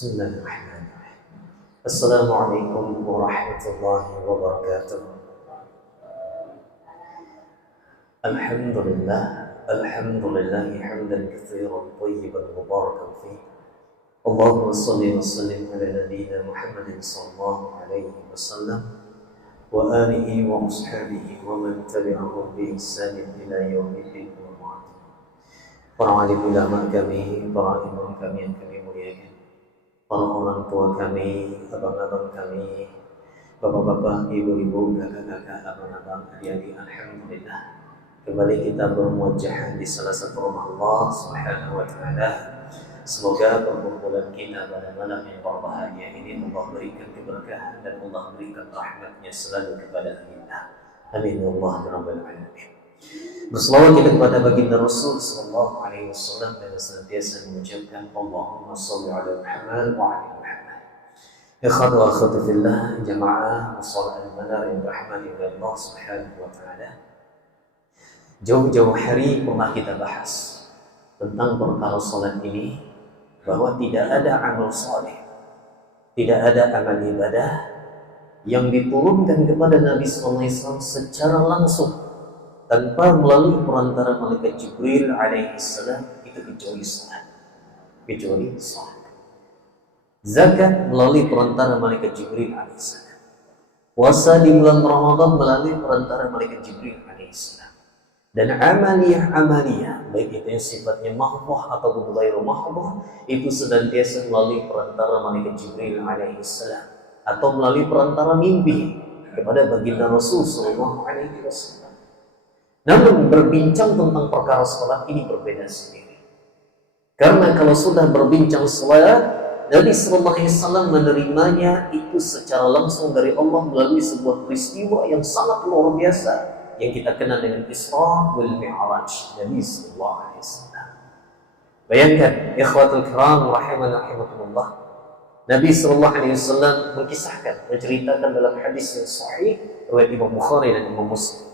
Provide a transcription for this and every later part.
Bismillahirrahmanirrahim. Assalamualaikum warahmatullahi wabarakatuh. Alhamdulillah, alhamdulillahi hamdan katsiran thayyiban mubarakan fihi. Allahumma shalli wa sallim ala nabiyyina Muhammadin sallallahu alaihi wasallam wa alihi wa ashabihi wa man tabi'ahum bi ihsanin ila yaumiddin wa ba'd. Para alim ulama kami, para imam kami yang kami muliakan, para orang tua kami, abang-abang kami, bapak-bapak, ibu-ibu, kakak-kakak, abang-abang, adik-adik, alhamdulillah. Kembali kita bermuajah di salah satu rumah Allah Subhanahu wa taala. Semoga perkumpulan kita pada malam yang berbahagia ini Allah berikan keberkahan dan Allah berikan rahmatnya selalu kepada kita. Amin ya Allah rabbal alamin. Berselawat kita kepada baginda Rasul sallallahu alaihi wasallam dan senantiasa mengucapkan Allahumma shalli ala Muhammad wa ala Muhammad. Ikhwatu wa akhwati fillah, jamaah musalla al-manar yang dirahmati oleh Allah Subhanahu wa taala. Jauh-jauh hari pernah kita bahas tentang perkara salat ini, bahwa tidak ada amal saleh, tidak ada amal ibadah yang diturunkan kepada Nabi sallallahu alaihi wasallam secara langsung tanpa melalui perantara malaikat Jibril alaihissalam, itu kecuali salat. Kecuali salat. Zakat melalui perantara malaikat Jibril alaihissalam. Puasa di bulan Ramadan melalui perantara malaikat Jibril alaihissalam. Dan amaliyah, baik itu yang sifatnya mahdhah ataupun ghairu mahdhah, itu senantiasa melalui perantara malaikat Jibril alaihissalam atau melalui perantara mimpi kepada baginda Rasul sallallahu alaihi wasallam. Namun berbincang tentang perkara salat ini berbeda sendiri. Karena kalau sudah berbincang salat, Nabi sallallahu alaihi wasallam menerimanya itu secara langsung dari Allah melalui sebuah peristiwa yang sangat luar biasa yang kita kenal dengan Isra wal Mi'raj Nabi sallallahu alaihi wasallam. Bayangkan, ikhwatul kiram rahimani rahimakumullah, Nabi sallallahu alaihi wasallam mengisahkan, menceritakan dalam hadis yang sahih riwayat Imam Bukhari dan Imam Muslim.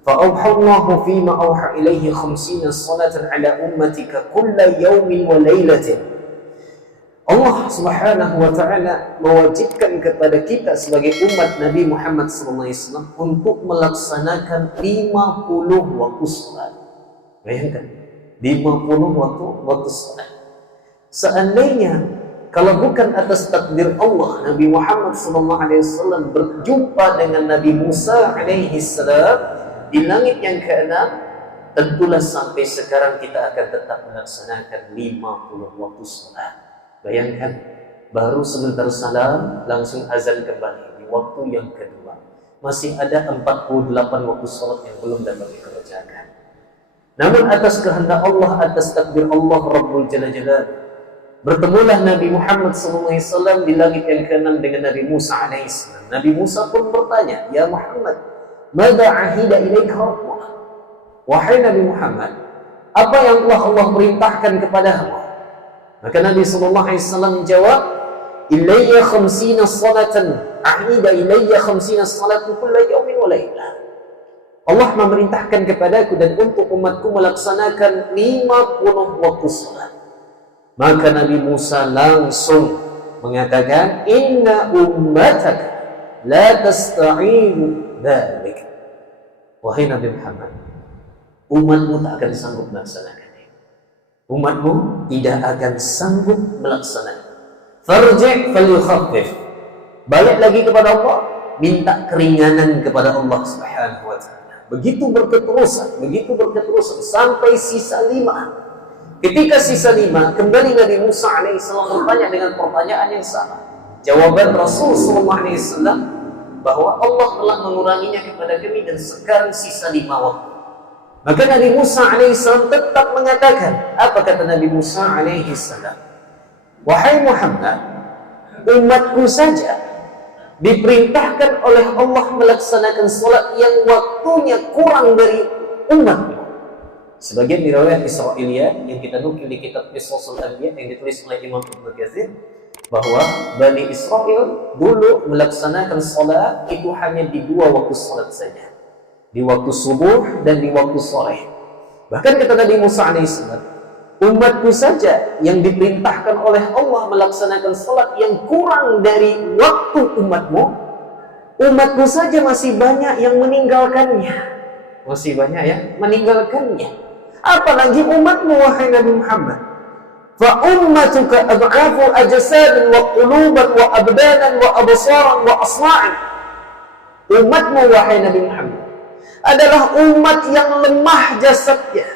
فَأَوْحَى اللَّهُ فِيمَا أَوْحَى إِلَيْهِ 50 صَلَاةً عَلَى أُمَّتِكَ كُلَّ يَوْمٍ وَلَيْلَةٍ. Allah Subhanahu wa taala mewajibkan kepada kita sebagai umat Nabi Muhammad SAW untuk melaksanakan 50 waktu salat. Bayangkan, 50 waktu salat. Seandainya kalau bukan atas takdir Allah, Nabi Muhammad SAW berjumpa dengan Nabi Musa alaihissalam di langit yang keenam, tentulah sampai sekarang kita akan tetap melaksanakan 50 waktu salat. Bayangkan, baru sebentar salam langsung azan kembali di waktu yang kedua. Masih ada 48 waktu salat yang belum dapat dikerjakan. Namun atas kehendak Allah, atas takdir Allah Rabbul Jalla Jalaluhu, bertemulah Nabi Muhammad SAW di langit yang keenam dengan Nabi Musa alaihissalam. Nabi Musa pun bertanya, "Ya Muhammad, mada ahida ilaika rabbuk?" Wahai Nabi Muhammad, apa yang telah Allah perintahkan kepadamu? Maka Nabi sallallahu alaihi wasallam menjawab, "Ilayya 50 salatan, ahida ilayya 50 salatan kulla yawmin wa laylah." Allah memerintahkan kepadaku dan untuk umatku melaksanakan 50 waktu salat. Maka Nabi Musa langsung mengatakan, "Inna ummataka la tasta'inu dzalik." Wahai Nabi Muhammad, umatmu tak akan sanggup melaksanakan ini. Umatmu tidak akan sanggup melaksanakan. Farji' falyukhaffif. Balik lagi kepada Allah, minta keringanan kepada Allah Subhanahu wa taala. Begitu berketerusan sampai sisa 5. Ketika sisa 5, kembali Nabi Musa alaihissalam bertanya dengan pertanyaan yang sama. Jawaban Rasul sallallahu alaihi wasallam bahwa Allah telah menguranginya kepada kami dan sekarang sisa 5 waktu. Maka Nabi Musa alaihissalam tetap mengatakan, apa kata Nabi Musa alaihissalam? "Wahai Muhammad, umatku saja diperintahkan oleh Allah melaksanakan salat yang waktunya kurang dari umatmu." Sebagian riwayat Israiliyat yang kita nukil di kitab Qisasul Anbiya yang ditulis oleh Imam Ibnu Katsir, bahwa Bani Israel dulu melaksanakan salat itu hanya di 2 waktu salat saja, di waktu subuh dan di waktu sore. Bahkan kata Nabi Musa alaihissalam, Umatku saja yang diperintahkan oleh Allah melaksanakan salat yang kurang dari waktu umatmu, umatku saja masih banyak yang meninggalkannya. Masih banyak yang meninggalkannya. Apalagi umatmu, wahai Nabi Muhammad. Fa ummatuka ad'afu ajsadan wa quluban wa abdanan wa absaran wa asma'an. Umatmu, wahai Nabi Muhammad, adalah umat yang lemah jasadnya,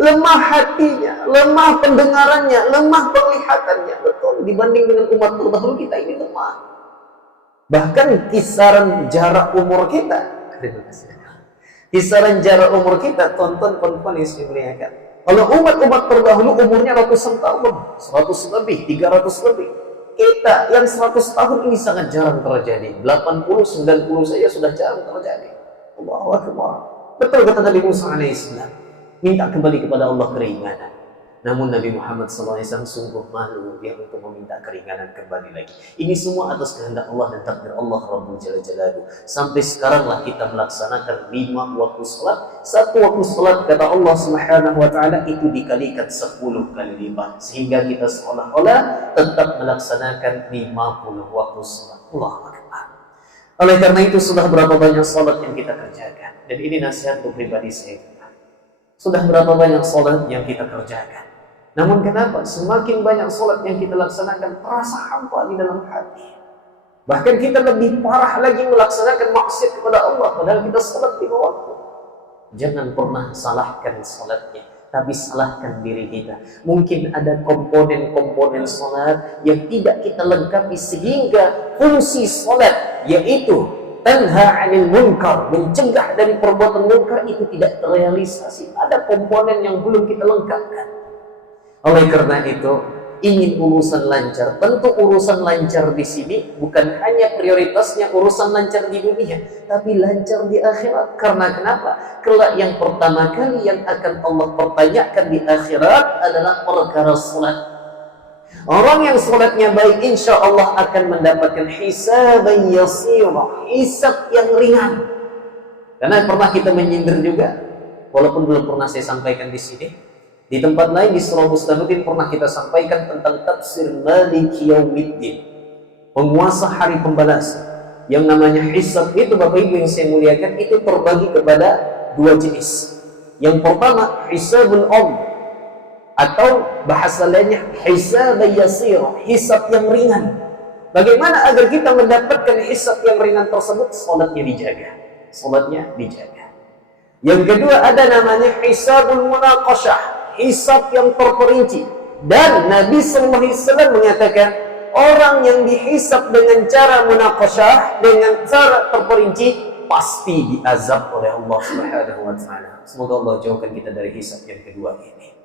lemah hatinya, lemah pendengarannya, lemah penglihatannya. Betul, dibanding dengan umat terdahulu kita ini lemah. Bahkan kisaran jarak umur kita, kisaran jarak umur kita, tonton perempuan yang dimuliakan. Kalau umat-umat terdahulu umurnya ratusan tahun, 100 lebih, 300 lebih. Kita yang 100 tahun ini sangat jarang terjadi. 80, 90 saja sudah jarang terjadi. Allahu Akbar. Betul kata Nabi Musa alaihissalam, minta kembali kepada Allah keringanan. Namun Nabi Muhammad SAW sungguh malu dia untuk meminta keringanan kembali lagi. Ini semua atas kehendak Allah dan takdir Allah Rabbul Jalla Jalaluhu. Sampai sekaranglah kita melaksanakan 5 waktu salat. 1 waktu salat kata Allah Subhanahu wa taala itu dikalikan 10 kali lipat, sehingga kita seolah-olah tetap melaksanakan 50 waktu salat. Allahu Akbar. Oleh karena itu sudah berapa banyak salat yang kita kerjakan? Dan ini nasihat untuk pribadi saya. Sudah berapa banyak salat yang kita kerjakan? Namun kenapa semakin banyak salat yang kita laksanakan terasa hampa di dalam hati? Bahkan kita lebih parah lagi melaksanakan maksiat kepada Allah padahal kita salat 5 waktu. Jangan pernah salahkan salatnya, tapi salahkan diri kita. Mungkin ada komponen-komponen salat yang tidak kita lengkapi sehingga fungsi salat, yaitu tanha 'anil munkar, mencegah dari perbuatan munkar, itu tidak terrealisasi. Ada komponen yang belum kita lengkapkan. Oleh karena itu, ingin urusan lancar, tentu urusan lancar di sini bukan hanya prioritasnya urusan lancar di dunia, tapi lancar di akhirat. Karena kenapa? Kelak yang pertama kali yang akan Allah pertanyakan di akhirat adalah perkara salat. Orang yang salatnya baik, insya Allah akan mendapatkan hisaban yasira, hisab yang ringan. Karena pernah kita menyindir juga, walaupun belum pernah saya sampaikan di sini. Di tempat lain di surah Mustanuddin pernah kita sampaikan tentang tafsir Maliki Yaumiddin, penguasa hari pembalasan. Yang namanya hisab itu, Bapak Ibu yang saya muliakan, itu terbagi kepada 2 jenis. Yang pertama hisabul atau bahasa lainnya hisab yasir, hisab yang ringan. Bagaimana agar kita mendapatkan hisab yang ringan tersebut? Salatnya dijaga. Salatnya dijaga. Yang kedua ada namanya hisabul munaqashah, hisab yang terperinci. Dan Nabi SAW menyatakan orang yang dihisab dengan cara munaqashah, dengan cara terperinci, pasti diazab oleh Allah Subhanahu wa taala. Semoga Allah jauhkan kita dari hisab yang kedua ini.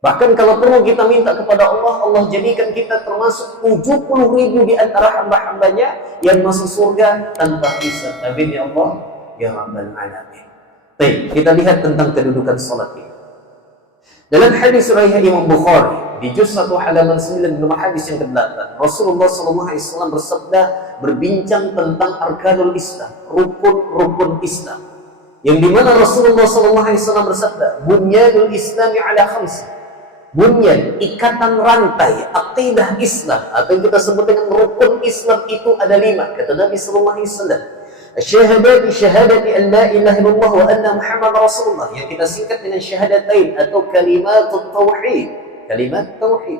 Bahkan kalau perlu kita minta kepada Allah, Allah jadikan kita termasuk 70.000 di antara hamba-hambanya yang masuk surga tanpa hisab. Amin ya Allah ya Rabbal Alamin. Baik, kita lihat tentang kedudukan salat ini. Dalam hadis riwayat Imam Bukhari di juz 1 halaman 9 nomor hadis yang ke-8, Rasulullah SAW bersabda berbincang tentang arkanul Islam, rukun-rukun Islam. Yang dimana Rasulullah SAW bersabda, bunyanul Islami ala khamsa. Bunyan, ikatan rantai, akidah Islam, atau yang kita sebut dengan rukun Islam itu ada 5, kata Nabi SAW. Syahadati an la ilaha illallah wa anna Muhammad Rasulullah, yang kita singkat dengan syahadatain atau kalimat tauhid, kalimat tauhid.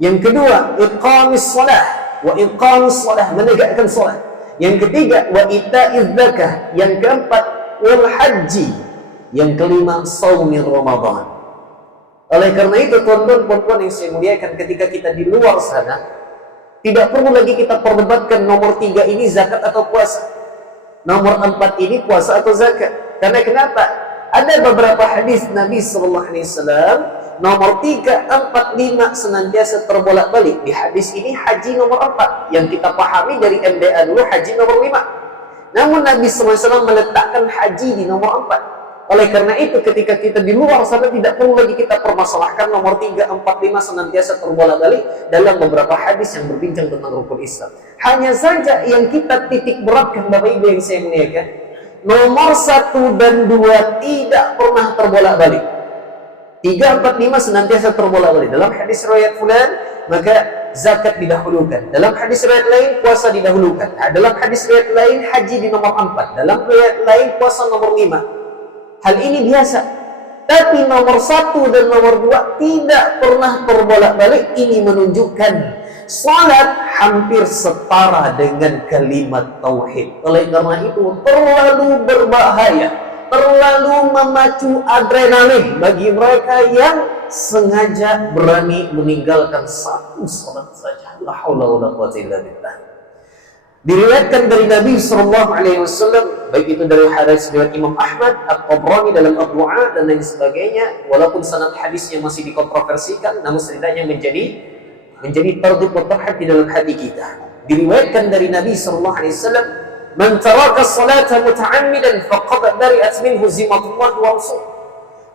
Yang kedua iqamis shalah, wa iqamis shalah, menegakkan salat. Yang ketiga wa ita'iz zakah. Yang keempat wal haji. Yang kelima shaumir Ramadan. Oleh karena itu tuan-tuan yang saya muliakan, ketika kita di luar sana tidak perlu lagi kita perdebatkan nomor 3 ini zakat atau puasa, nomor 4 ini puasa atau zakat. Karena kenapa? Ada beberapa hadis Nabi SAW, nomor 3, 4, 5 senantiasa terbolak-balik. Di hadis ini haji nomor 4, yang kita pahami dari MDA dulu haji nomor 5. Namun Nabi SAW meletakkan haji di nomor 4. Oleh karena itu ketika kita di luar sana tidak perlu lagi kita permasalahkan nomor 3, 4, 5 senantiasa terbolak-balik dalam beberapa hadis yang berbincang tentang rukun Islam. Hanya saja yang kita titik beratkan Bapak Ibu yang saya muliakan, nomor 1 dan 2 tidak pernah terbolak-balik. 3, 4, 5 senantiasa terbolak-balik. Dalam hadis riwayat fulan, maka zakat didahulukan. Dalam hadis riwayat lain, puasa didahulukan. Dalam hadis riwayat lain, haji di nomor 4. Dalam riwayat lain, puasa nomor 5. Hal ini biasa. Tapi nomor 1 dan nomor 2 tidak pernah terbolak-balik. Ini menunjukkan salat hampir setara dengan kalimat tauhid. Oleh karena itu terlalu berbahaya, terlalu memacu adrenalin bagi mereka yang sengaja berani meninggalkan satu salat saja. La haula wala quwwata illa billah. Diriwayatkan dari Nabi sallallahu alaihi wasallam, baik itu dari hadis riwayat Imam Ahmad, At-Tabrani dalam Ad-Du'a dan lain sebagainya, walaupun sanad hadisnya masih dikontroversikan, namun setidaknya menjadi tardib wa tarhib di dalam hati kita. Diriwayatkan dari Nabi sallallahu alaihi wasallam, "Man taraka as-salata muta'ammidan faqad bari'at minhu zimmatullah wa rasul."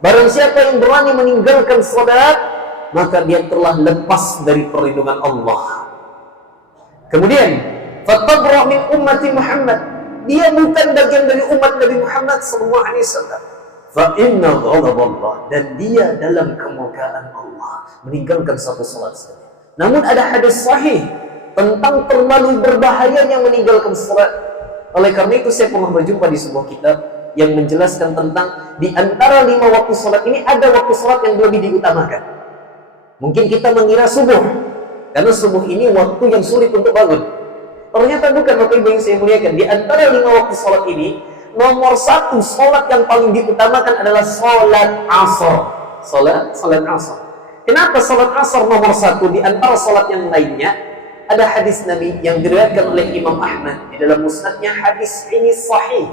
Barang siapa yang berani meninggalkan salat, maka dia telah lepas dari perlindungan Allah. Kemudian, "Fatabra min ummati Muhammad." Dia bukan bagian dari umat Nabi Muhammad sallallahu alaihi wasallam. "Fa inna ghadaballah." Dan dia dalam kemurkaan Allah, meninggalkan satu salat saja. Namun ada hadis sahih tentang terlalu berbahayanya meninggalkan salat. Oleh karena itu saya pernah berjumpa di sebuah kitab yang menjelaskan tentang di antara 5 waktu salat ini ada waktu salat yang lebih diutamakan. Mungkin kita mengira subuh, karena subuh ini waktu yang sulit untuk bangun. Ternyata bukan, Bapak Ibu yang saya muliakan. Di antara 5 waktu salat ini, nomor 1 salat yang paling diutamakan adalah salat asar. Salat asar. Kenapa salat asar nomor 1 di antara salat yang lainnya? Ada hadis Nabi yang diriwayatkan oleh Imam Ahmad di dalam musnadnya. Hadis ini sahih,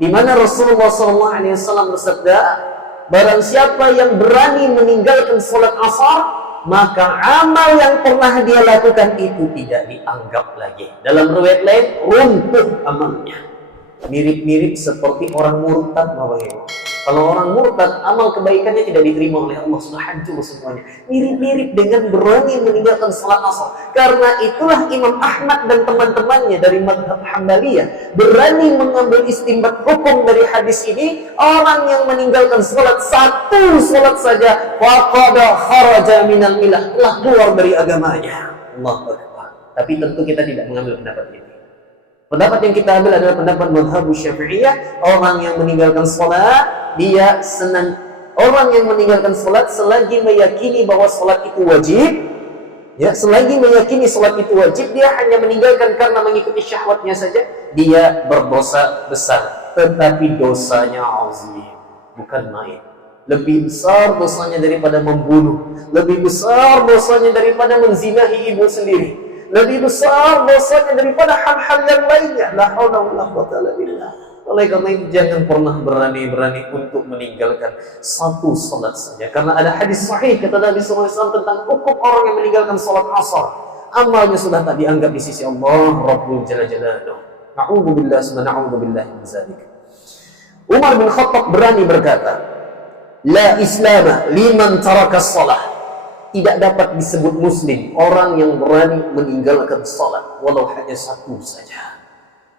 di mana Rasulullah SAW bersabda, barang siapa yang berani meninggalkan salat asar, maka amal yang pernah dia lakukan itu tidak dianggap lagi. Dalam riwayat lain, runtuh amalnya. Mirip-mirip seperti orang murtad, Bapak Ibu. Kalau orang murtad, amal kebaikannya tidak diterima oleh Allah, sudah hancur semuanya. Mirip-mirip dengan berani meninggalkan salat asar. Karena itulah Imam Ahmad dan teman-temannya dari madhab Hambaliyah berani mengambil istinbat hukum dari hadis ini. Orang yang meninggalkan salat, satu salat saja, faqad kharaja minal millah, telah keluar dari agamanya. Allahu Akbar. Tapi tentu kita tidak mengambil pendapat ini. Pendapat yang kita ambil adalah pendapat madhab Syafi'iyah. Orang yang meninggalkan salat, orang yang meninggalkan salat selagi meyakini bahwa salat itu wajib, ya, selagi meyakini salat itu wajib, dia hanya meninggalkan karena mengikuti syahwatnya saja, dia berdosa besar. Tetapi dosanya azim, bukan main. Lebih besar dosanya daripada membunuh, lebih besar dosanya daripada menzinahi ibu sendiri, lebih besar dosanya daripada hal-hal yang lainnya. La haula wala quwwata illa billah. Oleh karena itu jangan pernah berani-berani untuk meninggalkan satu salat saja. Karena ada hadis sahih kata Nabi SAW tentang hukum orang yang meninggalkan salat asar. Amalnya sudah tak dianggap di sisi Allah Rabbul Jalla Jalaluh. Na'udzubillah min dzalik. Umar bin Khattab berani berkata, "La islama liman taraka shalah." Tidak dapat disebut muslim orang yang berani meninggalkan salat walau hanya satu saja.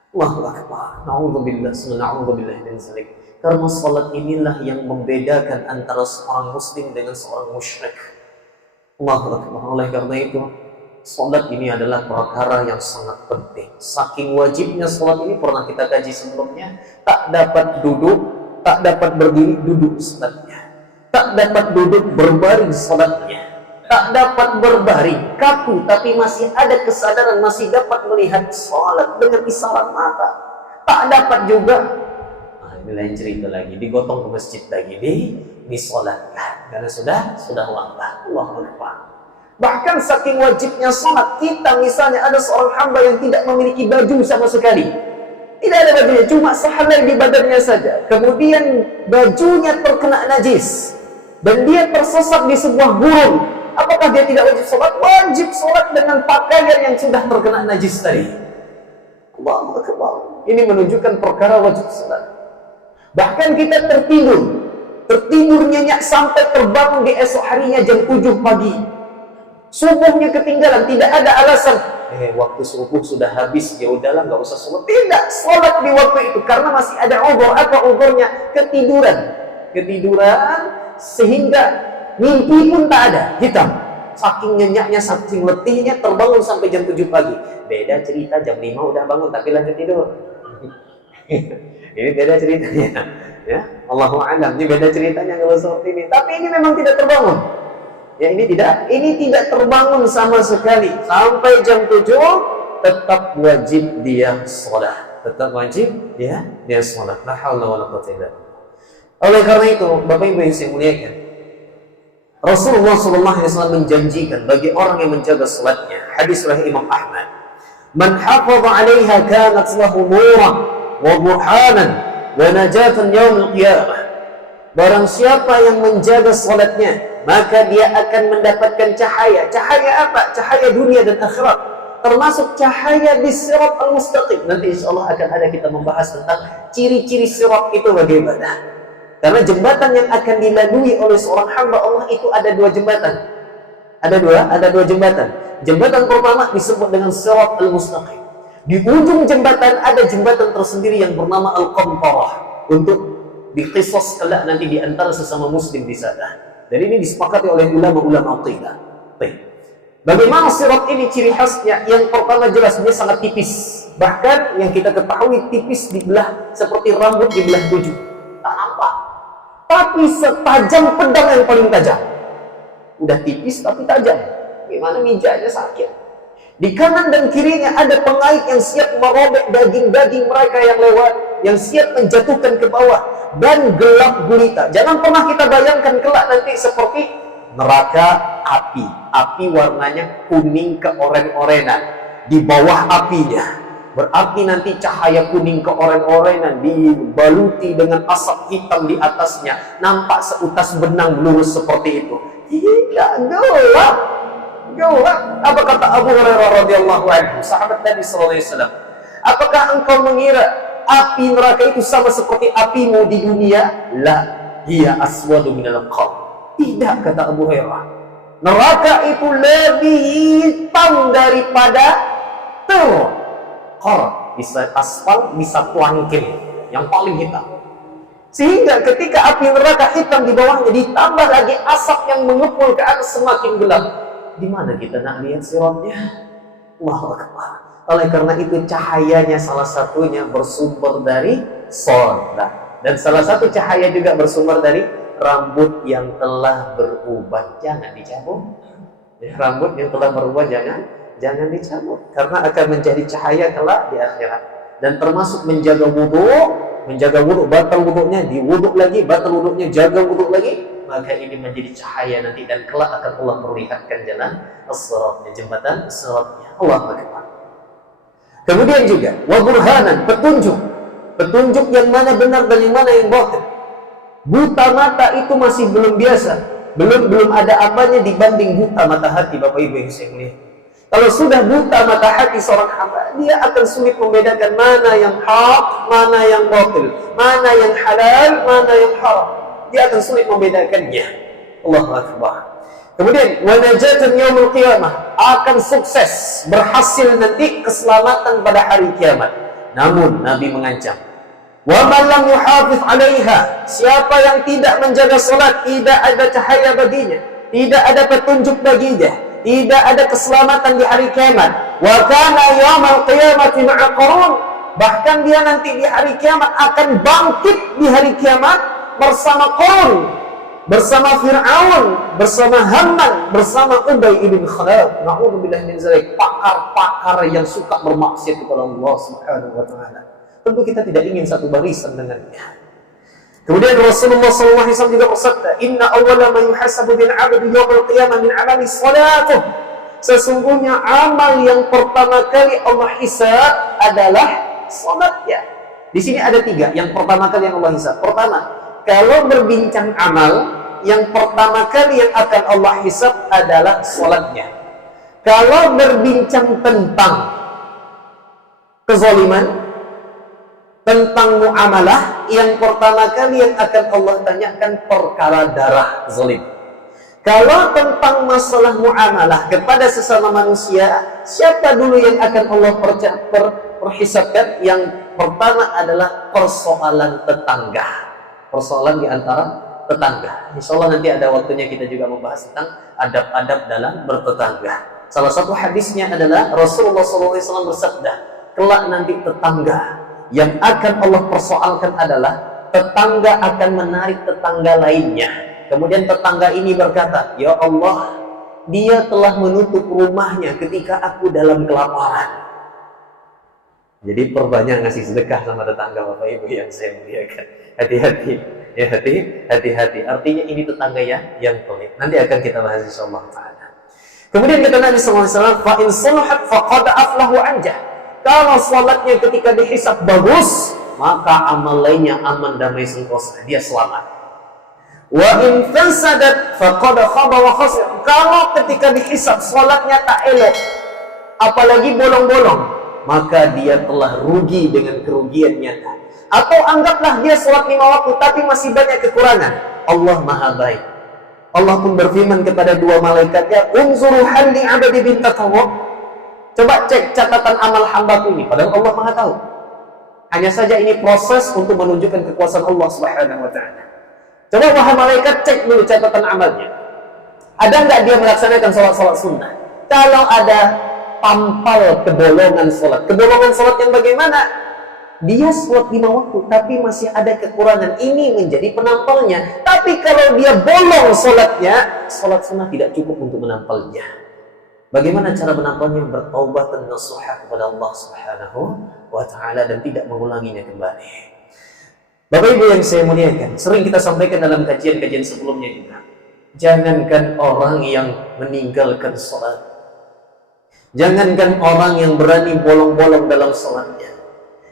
Allahu Akbar. Na'udzubillah min dzalik. Karena salat inilah yang membedakan antara seorang muslim dengan seorang musyrik. Allahu Akbar. Oleh karena itu, salat ini adalah perkara yang sangat penting. Saking wajibnya salat ini, pernah kita kaji sebelumnya, tak dapat duduk, tak dapat berdiri, duduk salatnya. Tak dapat duduk berbaring salatnya. Tak dapat berbaring, kaku, tapi masih ada kesadaran, masih dapat melihat salat dengan isarat mata. Tak dapat juga, ini lain cerita lagi, digotong ke masjid lagi, disolatkan, karena sudah wafat. Allahu Akbar. Bahkan saking wajibnya salat, kita misalnya ada seorang hamba yang tidak memiliki baju sama sekali. Tidak ada bajunya, cuma sehelai di badannya saja. Kemudian bajunya terkena najis, dan dia tersesat di sebuah gurun. Apakah dia tidak wajib sholat? Wajib sholat dengan pakaian yang sudah terkena najis tadi. Allahu Akbar. Ini menunjukkan perkara wajib sholat. Bahkan kita tertidur nyenyak sampai terbangun di esok harinya jam 7 pagi. Subuhnya ketinggalan, tidak ada alasan. Waktu subuh sudah habis, ya udahlah nggak usah sholat. Tidak, sholat di waktu itu karena masih ada uzur. Apa uzurnya? Ketiduran sehingga mimpi pun tak ada, hitam. Saking nyenyaknya, saking letihnya, terbangun sampai jam 7 pagi. Beda cerita jam 5 udah bangun tapi lanjut tidur. Ini beda ceritanya. Ya, Allahu a'lam. Ini beda ceritanya kalau seperti ini. Tapi ini memang tidak terbangun. Ya, ini tidak terbangun sama sekali sampai jam 7, tetap wajib dia sholat. Tetap wajib dia sholat. La haula wala quwwata illa billah. Oleh karena itu, Bapak Ibu yang saya muliakan, Rasulullah SAW menjanjikan bagi orang yang menjaga salatnya. Hadis riwayat Imam Ahmad. Man hafaza 'alaiha kanat lahu nuran wa burhanan wa najatan yaumil qiyamah. Barang siapa yang menjaga salatnya, maka dia akan mendapatkan cahaya. Cahaya apa? Cahaya dunia dan akhirat. Termasuk cahaya di sirat al-mustaqim. Nanti insyaallah akan ada kita membahas tentang ciri-ciri sirat itu bagaimana. Karena jembatan yang akan dilalui oleh seorang hamba Allah itu ada 2 jembatan. Ada dua jembatan. Jembatan pertama disebut dengan sirat al-mustaqim. Di ujung jembatan ada jembatan tersendiri yang bernama al-qantarah, untuk diqisas kelak nanti di antara sesama muslim di sana. Dan ini disepakati oleh ulama-ulama aqidah. Baik. Bagaimana sirat ini ciri khasnya? Yang pertama jelas dia sangat tipis. Bahkan yang kita ketahui tipis dibelah seperti rambut dibelah 7. Tak nampak. Tapi setajam pedang yang paling tajam. Udah tipis tapi tajam. Gimana mijaknya sakit. Di kanan dan kirinya ada pengait yang siap merobek daging-daging mereka yang lewat, yang siap menjatuhkan ke bawah, dan gelap gulita. Jangan pernah kita bayangkan kelak nanti seperti neraka api. Api warnanya kuning keoren-orenan. Di bawah apinya berarti nanti cahaya kuning keoren-orenan dibaluti dengan asap hitam di atasnya. Nampak seutas benang lurus seperti itu. Tidak, gelap. Apa kata Abu Hurairah radhiyallahu anhu, sahabat Nabi sallallahu alaihi wasallam? Apakah engkau mengira api neraka itu sama seperti apimu di dunia? La, hiya aswadu minal qam. Tidak, kata Abu Hurairah. Neraka itu lebih hitam daripada qar. Bisa aspal, bisa planking yang paling hitam. Sehingga ketika api neraka hitam di bawahnya ditambah lagi asap yang mengepul ke atas semakin gelap. Di mana kita nak lihat siratnya? Allahu Akbar. Oleh karena itu cahayanya salah satunya bersumber dari salat. Dan salah satu cahaya juga bersumber dari rambut yang telah berubat. Jangan dicabut. Rambut yang telah berubat jangan dicabut. Karena akan menjadi cahaya kelak di akhirat. Dan termasuk menjaga wudhu, batal wudhunya, diwudhu lagi, batal wudhunya, jaga wudhu lagi. Maka ini menjadi cahaya nanti dan kelak akan Allah perlihatkan jalan as-siratnya, jembatan as-siratnya. Allah Akbar. Kemudian juga wa burhanan, petunjuk yang mana benar dan yang mana yang batil. Buta mata itu masih belum biasa, belum ada apanya dibanding buta mata hati. Bapak Ibu yang saya muliakan, kalau sudah buta mata hati seorang hamba, dia akan sulit membedakan mana yang hak, mana yang batil, mana yang halal, mana yang haram. Dia akan sulit membedakannya. Allahu Akbar. Kemudian wa najatan yaumil qiyamah, akan sukses, berhasil nanti keselamatan pada hari kiamat. Namun Nabi mengancam, wa man lam yuhafiz 'alaiha, siapa yang tidak menjaga salat, tidak ada cahaya baginya, tidak ada petunjuk baginya, tidak ada keselamatan di hari kiamat. Wa kana yaumil qiyamati ma'a qarun, bahkan dia nanti di hari kiamat akan bangkit di hari kiamat bersama Qarun, bersama Fir'aun, bersama Haman, bersama Ubay ibn Khalaf. Na'udzubillah min dzalik, pakar-pakar yang suka bermaksiat kepada Allah Subhanahu wa taala. Tentu kita tidak ingin satu barisan dengannya. Kemudian Rasulullah SAW juga bersabda, "Inna awwala ma yuhasabu bil 'abdi yaumil qiyamah min 'amali salatuh." Sesungguhnya amal yang pertama kali Allah hisab adalah salatnya. Di sini ada 3. Yang pertama kali yang Allah hisab. Pertama, kalau berbincang amal, yang pertama kali yang akan Allah hisab adalah salatnya. Kalau berbincang tentang kezaliman, tentang muamalah, yang pertama kali yang akan Allah tanyakan perkara darah zalim. Kalau tentang masalah muamalah kepada sesama manusia, siapa dulu yang akan Allah perhisabkan? Yang pertama adalah persoalan tetangga. Persoalan di antara tetangga. Insya Allah nanti ada waktunya kita juga membahas tentang adab-adab dalam bertetangga. Salah satu hadisnya adalah Rasulullah SAW bersabda, kelak nanti tetangga yang akan Allah persoalkan adalah tetangga akan menarik tetangga lainnya. Kemudian tetangga ini berkata, ya Allah, dia telah menutup rumahnya ketika aku dalam kelaparan. Jadi perbanyak ngasih sedekah sama tetangga Bapak Ibu yang saya muliakan. Hati-hati, ya hati-hati. Artinya ini tetangga yang pelit. Nanti akan kita bahas insyaallah taala. Kemudian kata Nabi SAW, fa in salahat faqad aflahu anjah. Kalau salatnya ketika dihisab bagus, maka amal lainnya aman, damai, sentosa, dia selamat. Wa in fasadat faqad khaba wa khasir. Kalau ketika dihisab salatnya tak elok, apalagi bolong-bolong, maka dia telah rugi dengan kerugian nyata. Atau anggaplah dia sholat 5 waktu tapi masih banyak kekurangan. Allah Maha Baik. Allah pun berfirman kepada 2 malaikatnya, unzuru halli abadi bin tatawwa. Coba cek catatan amal hambaku ini. Padahal Allah Maha tahu. Hanya saja ini proses untuk menunjukkan kekuasaan Allah Subhanahu wa ta'ala. Coba wahai malaikat, cek dulu catatan amalnya. Ada nggak dia melaksanakan sholat-sholat sunnah? Kalau ada tampal kebolongan sholat. Kebolongan sholat yang bagaimana? Dia sholat 5 waktu, tapi masih ada kekurangan. Ini menjadi penampalnya. Tapi kalau dia bolong sholatnya, sholat sunnah tidak cukup untuk menampalnya. Bagaimana cara menampalnya? Bertaubat dan nasuhah kepada Allah Subhanahu wa ta'ala dan tidak mengulanginya kembali. Bapak Ibu yang saya muliakan, sering kita sampaikan dalam kajian-kajian sebelumnya juga. Jangankan orang yang meninggalkan sholat, jangankan orang yang berani bolong-bolong dalam sholatnya,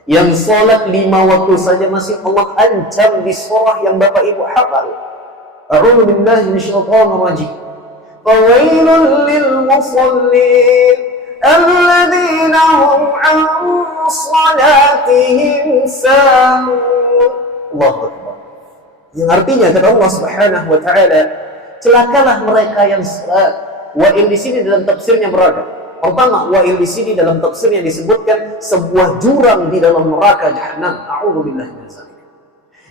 yang sholat 5 waktu saja masih Allah ancam di surah yang Bapak Ibu hafal. A'udzu billahi minasyaitonir rajim. Fawailul lil musallin alladzina hum 'an shalatihim sahun. Allahu Akbar. Yang artinya kata Allah Subhanahu wa ta'ala, celakalah mereka yang salat. Wa'il di sini dalam tafsirnya beragam. Pertama, wa'il di sini dalam tafsirnya disebutkan sebuah jurang di dalam neraka jahanam. A'udzubillahi min dzalik.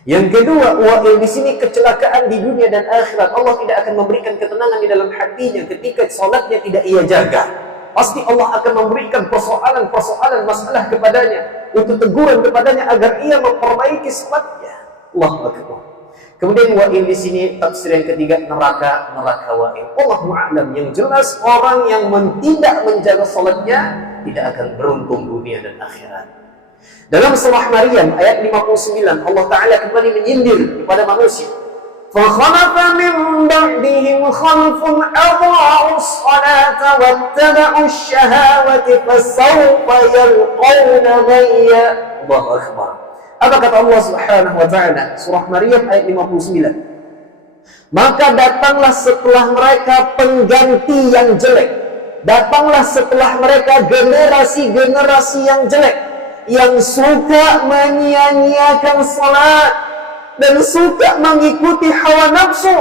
Yang kedua, wa'il di sini kecelakaan di dunia dan akhirat. Allah tidak akan memberikan ketenangan di dalam hatinya ketika salatnya tidak ia jaga. Pasti Allah akan memberikan persoalan-persoalan masalah kepadanya, untuk teguran kepadanya agar ia memperbaiki salatnya. Allahu Akbar. Kemudian wa'il di sini tafsir yang ketiga, neraka wa'il. Allahu a'lam. Yang jelas orang yang tidak menjaga salatnya tidak akan beruntung dunia dan akhirat. Dalam surah Maryam ayat 59 Allah Ta'ala kembali menyindir kepada manusia. فَخَلَفَ مِنْ بَعْدِهِمْ خَلْفٌ أَضَاعُوا الصَّلَاةَ وَاتَّبَعُوا الشَّهَوَاتِ فَسَوْفَ يَلْقَوْنَ غَيًّا. Allahu Akbar. Apa kata Allah Subhanahu wa ta'ala? Surah Maryam ayat 59. Maka datanglah setelah mereka pengganti yang jelek. Datanglah setelah mereka generasi-generasi yang jelek, yang suka menyia-nyiakan salat dan suka mengikuti hawa nafsu.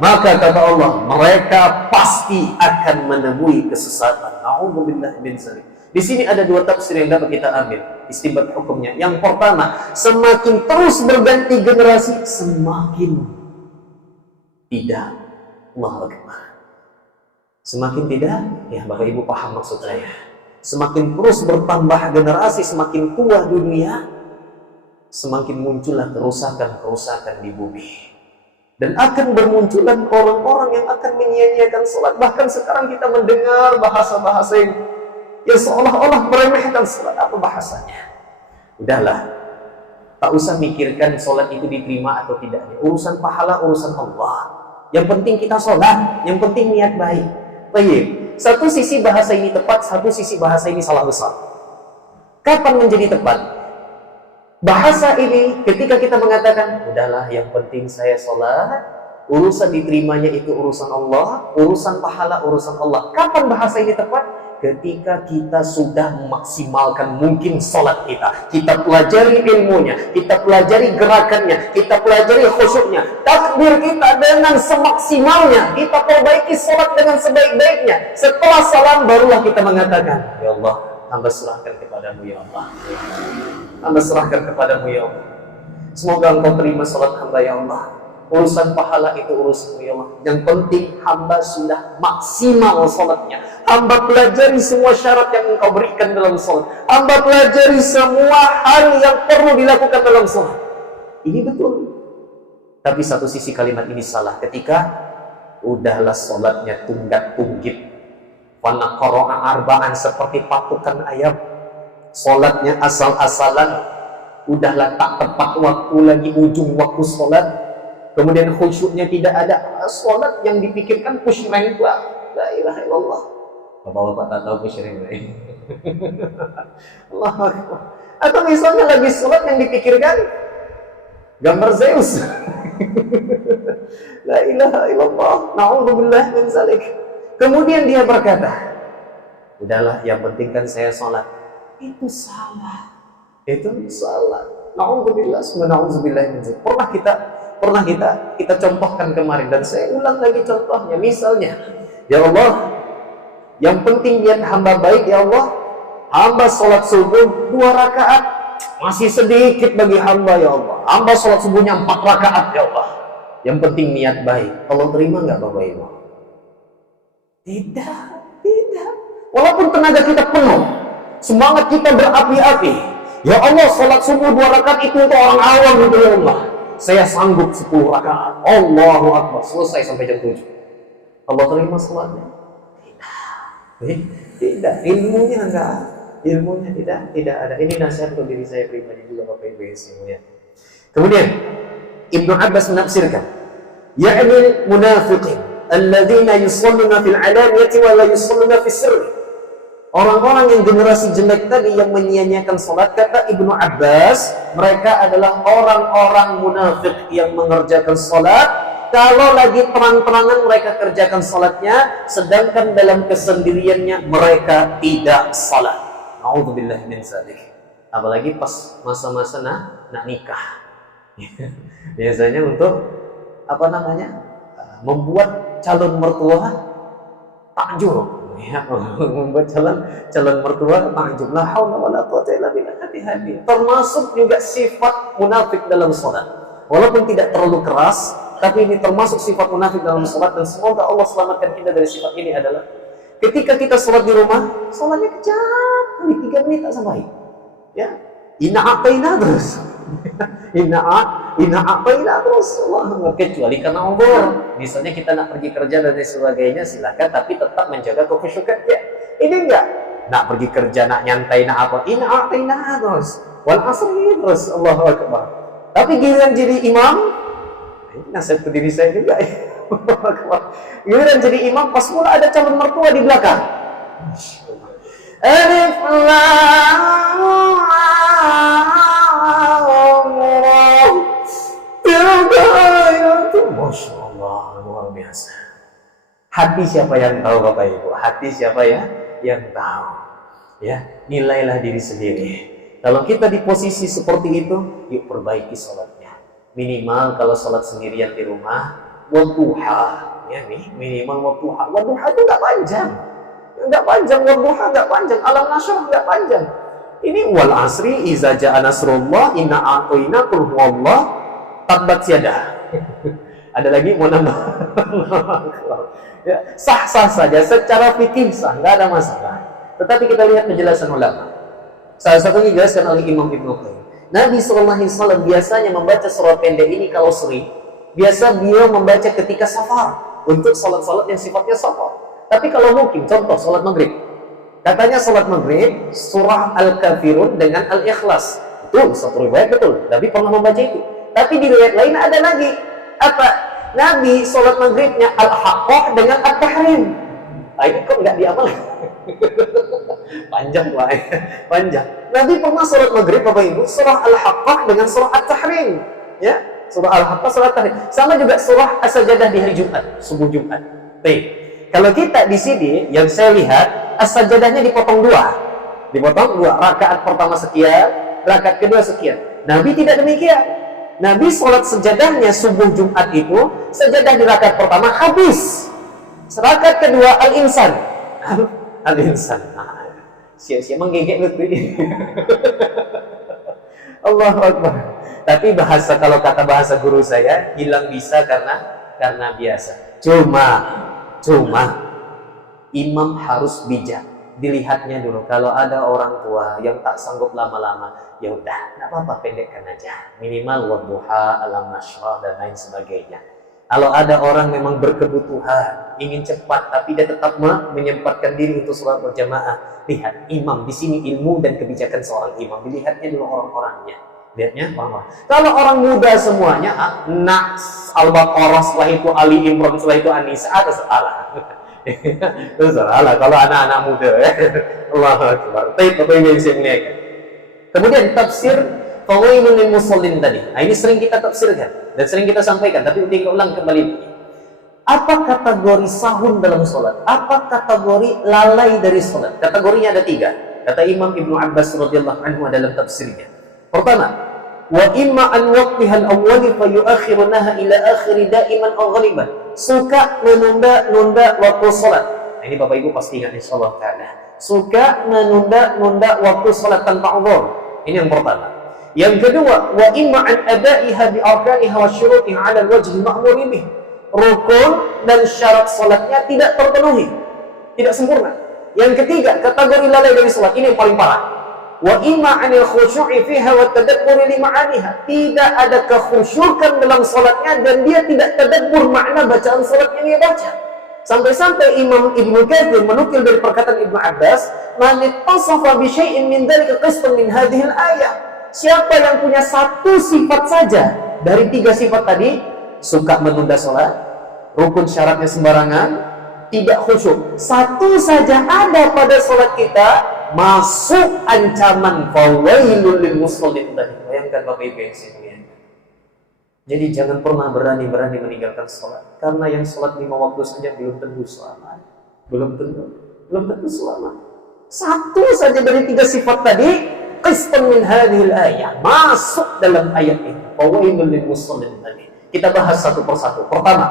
Maka kata Allah, mereka pasti akan menemui kesesatan. A'udzubillahi min dzalik. Di sini ada 2 tafsir yang dapat kita ambil istinbat hukumnya. Yang pertama, semakin terus berganti generasi, semakin tidak. Allahu Akbar. Semakin tidak, ya Bapak Ibu paham maksud saya. Semakin terus bertambah generasi, semakin tua dunia, semakin muncullah kerusakan-kerusakan di bumi. Dan akan bermunculan orang-orang yang akan menyia-nyiakan salat. Bahkan sekarang kita mendengar bahasa-bahasa yang seolah-olah meremehkan salat. Apa bahasanya? Udahlah, tak usah mikirkan salat itu diterima atau tidaknya. Urusan pahala, urusan Allah. Yang penting kita salat, yang penting niat baik. Baik, satu sisi bahasa ini tepat, satu sisi bahasa ini salah besar. Kapan menjadi tepat? Bahasa ini ketika kita mengatakan, udahlah yang penting saya salat, urusan diterimanya itu urusan Allah, urusan pahala urusan Allah. Kapan bahasa ini tepat? Ketika kita sudah memaksimalkan mungkin salat kita. Kita pelajari ilmunya, kita pelajari gerakannya, kita pelajari khusyuknya, takbir kita dengan semaksimalnya, kita perbaiki salat dengan sebaik-baiknya. Setelah salam barulah kita mengatakan, ya Allah, hamba serahkan kepadamu ya Allah. Hamba serahkan kepadamu ya Allah. Semoga Engkau terima salat hamba ya Allah. Urusan pahala itu urusan ya Allah. Yang penting hamba sudah maksimal sholatnya. Hamba pelajari semua syarat yang engkau berikan dalam sholat. Hamba pelajari semua hal yang perlu dilakukan dalam sholat. Ini betul. Tapi satu sisi kalimat ini salah ketika udahlah sholatnya tunggak-tunggit. Fana qara'a arba'an seperti patukan ayam. Sholatnya asal-asalan. Udahlah tak tepat waktu lagi, ujung waktu sholat. Kemudian khusyuknya tidak ada. Sholat yang dipikirkan pushrank lah. La ilaha illallah. Bapak-bapak tak tahu pushrank. Allah Akbar. Atau misalnya lagi sholat yang dipikirkan gambar Zeus. La ilaha illallah. Na'udzubillah min zalik. Kemudian dia berkata, udahlah yang penting kan saya sholat. Itu salah. Itu salah. Na'udzubillah. Na'udzubillah min zalik. Pernah kita contohkan kemarin dan saya ulang lagi contohnya. Misalnya, ya Allah, yang penting niat hamba baik ya Allah. Hamba sholat subuh 2 rakaat masih sedikit bagi hamba ya Allah. Hamba sholat subuhnya 4 rakaat ya Allah. Yang penting niat baik. Allah terima nggak Bapak Ibu? Tidak. Walaupun tenaga kita penuh, semangat kita berapi-api. Ya Allah, sholat subuh 2 rakaat itu untuk orang awam itu ya Allah. Saya sanggup 10 rakaat. Allahu Akbar. Selesai sampai jam 7. Allah terima sholatnya? Tidak. Ilmunya enggak. Ilmunya tidak ada. Ini nasihat untuk diri saya pribadi juga Bapak Ibu semuanya. Kemudian Ibnu Abbas menafsirkan, ya'ni munafiqin alladzina yusalluna fil alaniyati wa la yusalluna fis sirri. Orang-orang yang generasi jelek tadi yang menyia-nyiakan salat, kata Ibnu Abbas, mereka adalah orang-orang munafik yang mengerjakan salat. Kalau lagi terang-terangan mereka kerjakan salatnya, sedangkan dalam kesendiriannya mereka tidak salat. Na'udzubillah min dzalik. Apalagi pas masa-masa nak nikah. Biasanya untuk membuat calon mertua takjub. Ya, membuat calon mertua takjub. La haula wala quwwata illa billah. Hati-hati. Termasuk juga sifat munafik dalam salat. Walaupun tidak terlalu keras, tapi ini termasuk sifat munafik dalam salat, dan semoga Allah selamatkan kita dari sifat ini adalah ketika kita salat di rumah, salatnya kejam, kali 3 menit tak sampai. Ya. Inna a'taina terus. Inna a'taina terus. Allah, kecuali karena umur. Misalnya kita nak pergi kerja dan sebagainya, silakan, tapi tetap menjaga kekhusyukan ya. Ini enggak. Nak pergi kerja, nak nyantai, nak apa? Inna a'taina terus. Wal asri terus. Allahu Akbar. Tapi giliran jadi imam, ini nasihat ke diri saya juga. Giliran jadi imam, pas mula ada calon mertua di belakang. Alif lam Masya Allah, luar biasa. Hati siapa yang tahu Bapak Ibu? Hati siapa ya yang tahu? Ya, nilailah diri sendiri. Kalau kita di posisi seperti itu, yuk perbaiki sholatnya. Minimal kalau sholat sendirian di rumah, wadduha, ya nih, minimal wadduha. Wadduha itu nggak panjang, wadduha nggak panjang, alam nasyr nggak panjang. Ini wal asri, iza ja'a nasrullah, inna a'toina, qul huwallah, tabbat yadah. Ada lagi mau nambah? Ya, sah-sah saja, secara fikih sah, nggak ada masalah. Tetapi kita lihat penjelasan ulama. Salah satunya dijelaskan oleh Imam Ibnu Qayyim. Nabi SAW biasanya membaca surah pendek ini kalau sering. Biasa beliau membaca ketika safar, untuk salat-salat yang sifatnya safar. Tapi kalau mungkin, contoh salat maghrib. Katanya salat maghrib, surah Al-Kafirun dengan Al-Ikhlas. Itu satu riwayat betul, Nabi pernah membaca itu. Tapi di riwayat lain ada lagi. Apa? Nabi salat maghribnya Al-Haqqah dengan At-Tahrim. Ini kok nggak diamalkan? Panjang Pak, panjang. Nabi pernah salat maghrib Bapak Ibu, surah Al-Haqqah dengan surah At-Tahrim. Ya, surah Al-Haqqah, surah At-Tahrim. Sama juga surah As-Sajadah di hari Jumat, subuh Jumat. Baik. Kalau kita di sini yang saya lihat As-Sajadahnya dipotong 2. Dipotong 2, rakaat pertama sekian, rakaat kedua sekian. Nabi tidak demikian. Nabi sholat sejadahnya subuh Jumat itu, sejadah di rakaat pertama habis. Rakaat kedua Al-Insan. Al-Insan. Sia-sia menggigit betul. Allahu Akbar. Tapi kalau kata bahasa guru saya, hilang bisa karena biasa. Cuma imam harus bijak. Dilihatnya dulu. Kalau ada orang tua yang tak sanggup lama-lama, ya udah, nggak apa-apa, pendekkan aja. Minimal wadduha, alam nashrah dan lain sebagainya. Kalau ada orang memang berkebutuhan, ingin cepat, tapi dia tetap menyempatkan diri untuk sholat berjamaah. Lihat imam di sini, ilmu dan kebijakan seorang imam. Dilihatnya dulu orang-orangnya. Lihatnya orang-orang. Kalau orang muda semuanya, Al-Baqarah, setelah itu Ali Imran, setelah itu An-Nisa, ada salah. Itu salah. Kalau anak-anak muda, ya. Allahu Akbar. Baik, Bapak Ibu yang saya muliakan. Kemudian tafsir fawailun lil musallin tadi. Nah, ini sering kita tafsirkan dan sering kita sampaikan, tapi diulang kembali. Apa kategori sahun dalam sholat? Apa kategori lalai dari sholat? Kategorinya ada 3. Kata Imam Ibnu Abbas radhiyallahu anhu dalam tafsirnya. Pertama, wa imma an waqtiha al-awwali fa yu'akhirunaha ila akhiri da'iman aw ghaliban. Suka menunda-nunda waktu sholat. Nah, ini Bapak Ibu pasti ingat insyaallah taala. Suka menunda-nunda waktu sholat tanpa uzur. Ini yang pertama. Yang kedua, wa imma an ada'iha bi arkaniha wa syurutiha 'ala al-wajhi al-ma'muri bih. Rukun dan syarat salatnya tidak terpenuhi, tidak sempurna. Yang ketiga, kategori lalai dari salat, ini yang paling parah. Wa imma 'anil khusyu'i fiha wa tadabburi li ma'aniha. Tidak ada kekhusyukan dalam salatnya dan dia tidak tadabbur makna bacaan salat yang dia baca. Sampai-sampai Imam Ibnu Katsir menukil dari perkataan Ibnu Abbas, "Man ittasafa bi syai'in min dzalika qistan min hadhihi al-ayah." Siapa yang punya satu sifat saja dari 3 sifat tadi, suka menunda sholat, rukun syaratnya sembarangan, tidak khusyuk, satu saja ada pada sholat kita, masuk ancaman fawailul lil musallin tadi. Bayangkan Bapak Ibu yang saya muliakan. Jadi jangan pernah berani-berani meninggalkan sholat, karena yang sholat 5 waktu saja belum tentu selamat. Belum tentu selamat. Satu saja dari 3 sifat tadi, qistan min hadhil ayah, masuk dalam ayat ini. Fawailul lil musallin tadi. Kita bahas satu persatu. Pertama,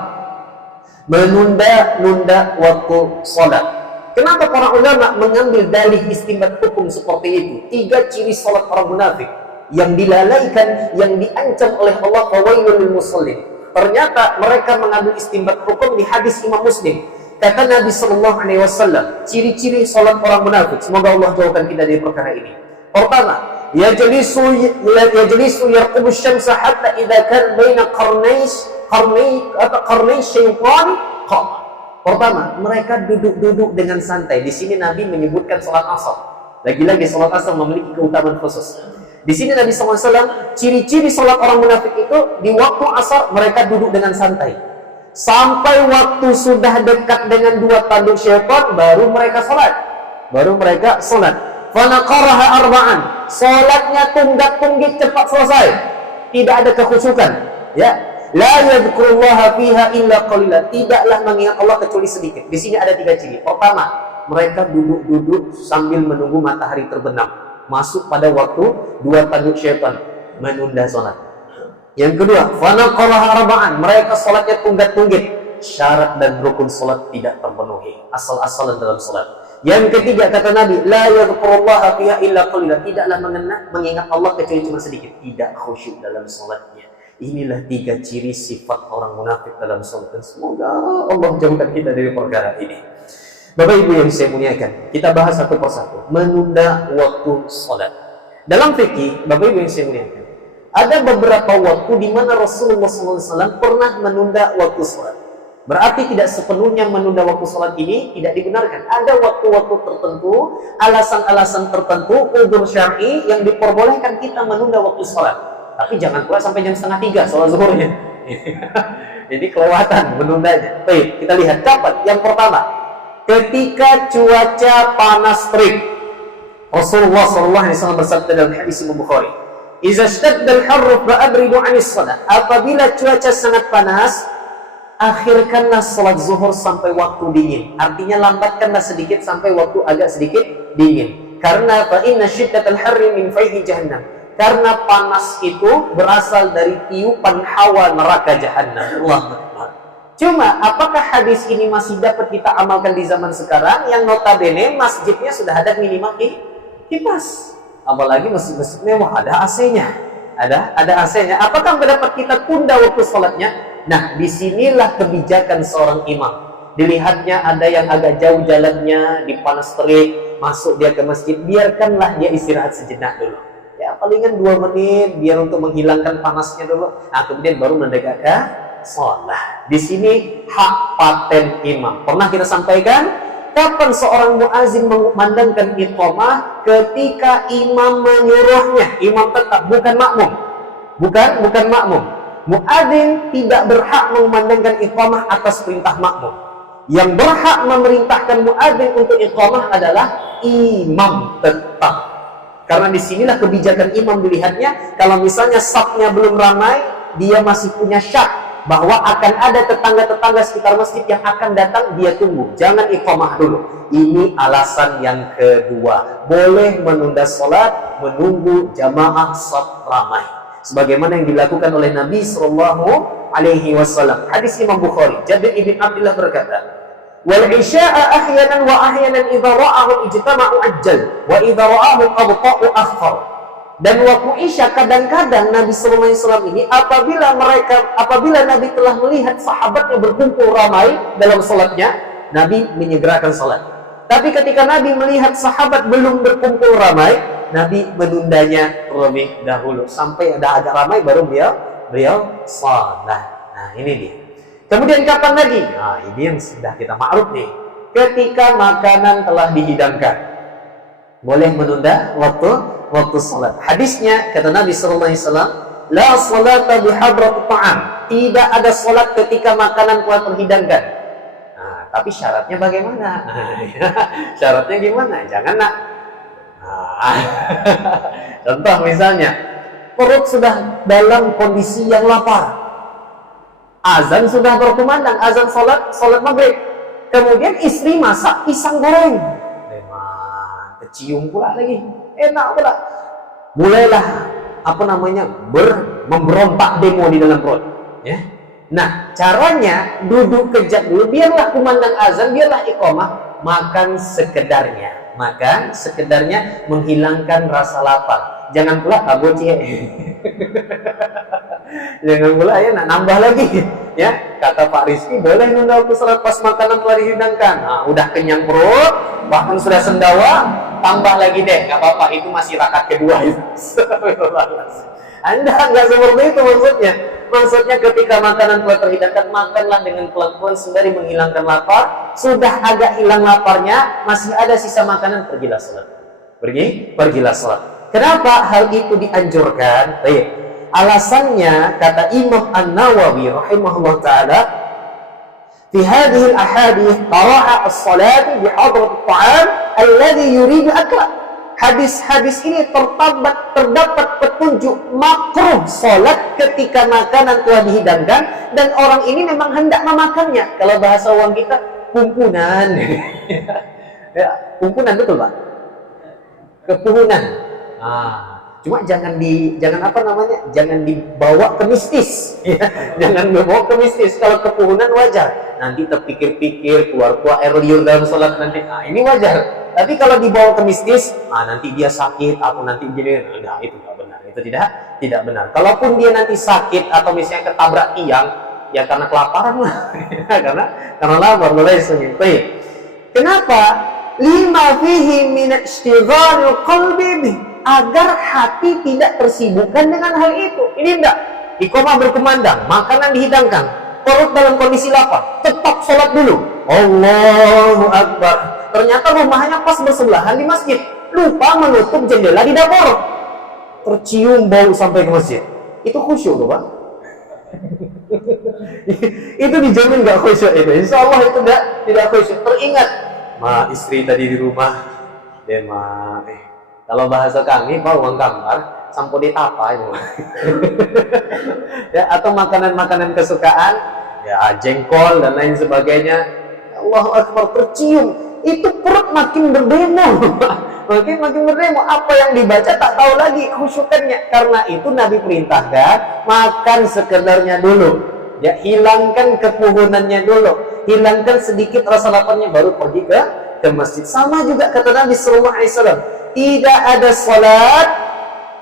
menunda-nunda waktu sholat. Kenapa para ulama mengambil dalih istinbat hukum seperti itu? 3 ciri sholat orang munafik yang dilalaikan, yang diancam oleh Allah, fawailul lil musallin. Ternyata mereka mengambil istinbat hukum di hadis Imam Muslim. Kata Nabi sallallahu alaihi wasallam, ciri-ciri sholat orang munafik. Semoga Allah jauhkan kita dari perkara ini. Pertama, yajlisu yarqubu syamsa hatta idza kan baina qarnay syaitan qama. Pertama, mereka duduk-duduk dengan santai. Di sini Nabi menyebutkan salat Asar. Lagi-lagi salat Asar memiliki keutamaan khusus. Di sini Nabi SAW, ciri-ciri salat orang munafik itu di waktu Asar mereka duduk dengan santai. Sampai waktu sudah dekat dengan 2 tanduk syaitan, baru mereka salat. Fanaqaraha arba'an. Salatnya tunggak-tunggik cepat selesai. Tidak ada kekhusyukan. Ya. La yadhkurullaha fiha illa qalila. Tidaklah mengingat Allah kecuali sedikit. Di sini ada 3 ciri. Pertama, mereka duduk-duduk sambil menunggu matahari terbenam. Masuk pada waktu 2 tanduk syaitan, menunda salat. Yang kedua, fanaqaraha arba'an. Mereka salatnya tunggak-tunggik. Syarat dan rukun salat tidak terpenuhi. Asal-asalan dalam salat. Yang ketiga, kata Nabi, la yadhkurullaha fiha illa qalila. Tidaklah mengingat Allah kecuali cuma sedikit. Tidak khusyuk dalam salatnya. Inilah 3 ciri sifat orang munafik dalam salat. Dan semoga Allah jauhkan kita dari perkara ini. Bapak Ibu yang saya muliakan, kita bahas satu persatu. Menunda waktu salat. Dalam fikih, Bapak Ibu yang saya muliakan, ada beberapa waktu di mana Rasulullah SAW pernah menunda waktu salat. Berarti tidak sepenuhnya menunda waktu sholat ini tidak dibenarkan. Ada waktu-waktu tertentu, alasan-alasan tertentu, udzur syar'i yang diperbolehkan kita menunda waktu sholat. Tapi jangan pula sampai jam 2:30 sholat zuhurnya. Jadi kelewatan menundanya. Baik, kita lihat kapan. Yang pertama, ketika cuaca panas terik. Rasulullah SAW bersabda dalam hadis Imam Bukhari, "Idza ishtadda al-harru fa'abridu 'anis shalah." Apabila cuaca sangat panas, akhirkanlah sholat zuhur sampai waktu dingin. Artinya lambatkanlah sedikit sampai waktu agak sedikit dingin. Karena fa inna syiddatal harri min fayhi jahannam. Karena panas itu berasal dari tiupan hawa neraka jahannam. Allahu Akbar. Cuma apakah hadis ini masih dapat kita amalkan di zaman sekarang yang notabene masjidnya sudah ada minimal kipas. Apalagi masjid-masjid mewah ada AC-nya. Ada AC-nya. Apakah pendapat kita tunda waktu sholatnya? Nah, disinilah kebijakan seorang imam. Dilihatnya ada yang agak jauh jalannya, dipanas terik, masuk dia ke masjid, biarkanlah dia istirahat sejenak dulu. Ya, palingan 2 menit, biar untuk menghilangkan panasnya dulu. Nah, kemudian baru mendekatkan sholat. Di sini hak paten imam. Pernah kita sampaikan, kapan seorang muazin mengumandangkan iqamah? Ketika imam menyuruhnya. Imam tetap, bukan makmum. Bukan makmum. Muadzin tidak berhak mengumandangkan iqamah atas perintah makmum. Yang berhak memerintahkan muadzin untuk iqamah adalah imam tetap. Karena disinilah kebijakan imam dilihatnya. Kalau misalnya safnya belum ramai, dia masih punya syak bahwa akan ada tetangga-tetangga sekitar masjid yang akan datang, dia tunggu. Jangan iqamah dulu. Ini alasan yang kedua. Boleh menunda sholat, menunggu jamaah saf ramai. Sebagaimana yang dilakukan oleh Nabi SAW. Hadis Imam Bukhari. Jabir ibn Abdullah berkata, wal isya'a ahyanan wa ahyanan idza ra'ahum ijtama'u ajjal wa idza ra'ahum abta'u akhar. Dan waktu isya kadang-kadang Nabi SAW ini apabila Nabi telah melihat sahabatnya berkumpul ramai dalam sholatnya, Nabi menyegerakan sholat. Tapi ketika Nabi melihat sahabat belum berkumpul ramai, Nabi menundanya terlebih dahulu sampai ada agak ramai baru beliau sholat. Nah, ini dia. Kemudian kapan lagi? Nah, ini yang sudah kita ma'ruf nih. Ketika makanan telah dihidangkan, boleh menunda waktu salat. Hadisnya kata Nabi sallallahu alaihi wasallam, la salata bihadratit ta'am. Tidak ada salat ketika makanan telah terhidangkan. Nah, tapi syaratnya bagaimana? Syaratnya gimana? Jangan nak. Nah, contoh misalnya, perut sudah dalam kondisi yang lapar. Azan sudah berkumandang, azan salat maghrib. Kemudian istri masak pisang goreng. Kecium pula lagi. Enak pula. Mulailah memberontak demo di dalam perut, ya. Nah, caranya duduk kejap dulu, biarlah kumandang azan, biarlah iqamah, makan sekedarnya, menghilangkan rasa lapar. Jangan pula kaboci. Jangan pula ya nambah lagi, ya. Kata Pak Rizky, boleh nunda waktu salat pas makanan telah dihidangkan. Nah, udah kenyang perut, bahkan sudah sendawa, tambah lagi deh, nggak apa-apa, itu masih rakaat kedua itu. Anda nggak seperti itu maksudnya. Maksudnya ketika makanan telah terhidangkan, makanlah dengan pelan-pelan sembari menghilangkan lapar. Sudah agak hilang laparnya, masih ada sisa makanan, pergilah salat. Pergilah salat. Kenapa hal itu dianjurkan? Baik. Alasannya kata Imam An-Nawawi rahimahullah taala, fi hadhihi al-ahadith qara'a as-salati bi hadrat at-ta'am alladhi yuridu akla. Hadis-hadis ini terdapat petunjuk makruh salat ketika makanan telah dihidangkan dan orang ini memang hendak memakannya. Kalau bahasa orang kita, kumpunan. Ya, kumpunan betul, Pak? Kepuhunan. Cuma jangan dibawa ke mistis, ya. Jangan dibawa ke mistis. Kalau kepuhunan wajar, nanti terpikir-pikir keluar air liur dalam sholat nanti, ini wajar. Tapi kalau dibawa ke mistis, nanti dia sakit atau nanti gini, nah itu nggak benar, itu tidak benar. Kalaupun dia nanti sakit atau misalnya ketabrak tiang, ya karena kelaparan lah, karena lapar, mulai sunyi. Kenapa? Lima fihi min ishtighalil qalbi, agar hati tidak tersibukkan dengan hal itu. Ini enggak. Iqamah berkumandang, makanan dihidangkan, perut dalam kondisi lapar, tetap sholat dulu. Allahu Akbar. Ternyata rumahnya pas bersebelahan di masjid. Lupa menutup jendela di dapur. Tercium bau sampai ke masjid. Itu khusyuk tuh, Pak. Itu dijamin nggak khusyuk itu. Insya Allah itu tidak khusyuk. Teringat, istri tadi di rumah, kalau bahasa kami, uang kamar, sampo ditapa itu. Ya, atau makanan-makanan kesukaan, ya jengkol dan lain sebagainya. Allahu Akbar, tercium. Itu perut makin berdemo. makin berdemo. Apa yang dibaca tak tahu lagi khusyukannya. Karena itu Nabi perintahkan, makan sekedarnya dulu. Ya, hilangkan kepuhunannya dulu. Hilangkan sedikit rasa laparnya, baru pergi ke masjid. Sama juga kata Nabi SAW, tidak ada salat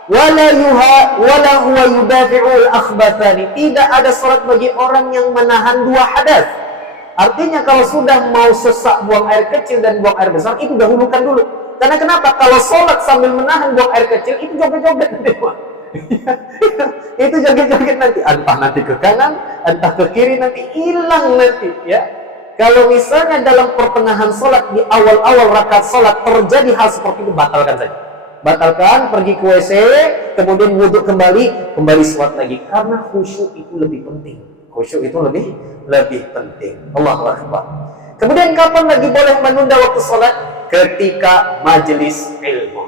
wala huwa yudafi'ul akhbathani. Tidak ada salat bagi orang yang menahan dua hadas. Artinya kalau sudah mau sesak buang air kecil dan buang air besar, itu dahulukan dulu. Karena kenapa? Kalau sholat sambil menahan buang air kecil, itu joget-joget nanti, Pak. Itu joget-joget nanti. Entah nanti ke kanan, entah ke kiri, nanti hilang nanti. Ya. Kalau misalnya dalam pertengahan sholat, di awal-awal rakaat sholat, terjadi hal seperti itu, batalkan saja. Batalkan, pergi ke WC, kemudian wudhu kembali sholat lagi. Karena khusyuk itu lebih penting. Khusyuk itu lebih penting. Allahu Akbar. Kemudian kapan lagi boleh menunda waktu sholat? Ketika majelis ilmu.